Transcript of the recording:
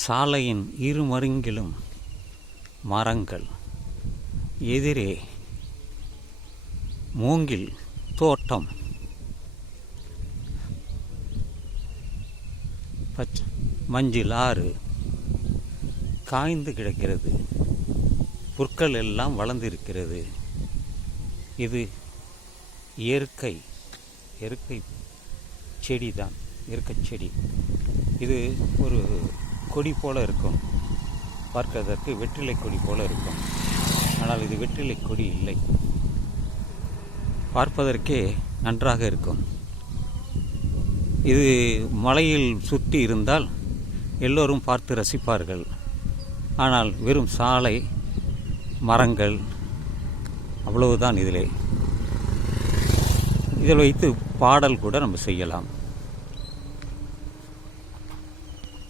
சாலையின் இருமருங்கிலும் மரங்கள், எதிரே மூங்கில் தோட்டம், மஞ்சள் ஆறு காய்ந்து கிடக்கிறது. புற்கள் எல்லாம் வளர்ந்திருக்கிறது. இது இயற்கை செடி தான், இயற்கை செடி. இது ஒரு கொடி போல இருக்கும், பார்ப்பதற்கு வெற்றிலை கொடி போல இருக்கும். ஆனால் இது வெற்றிலை கொடி இல்லை, பார்ப்பதற்கே நன்றாக இருக்கும். இது மலையில் சுற்றி இருந்தால் எல்லோரும் பார்த்து ரசிப்பார்கள். ஆனால் வெறும் சாலை, மரங்கள், அவ்வளவுதான். இதில் வைத்து பாடல் கூட நம்ம செய்யலாம்.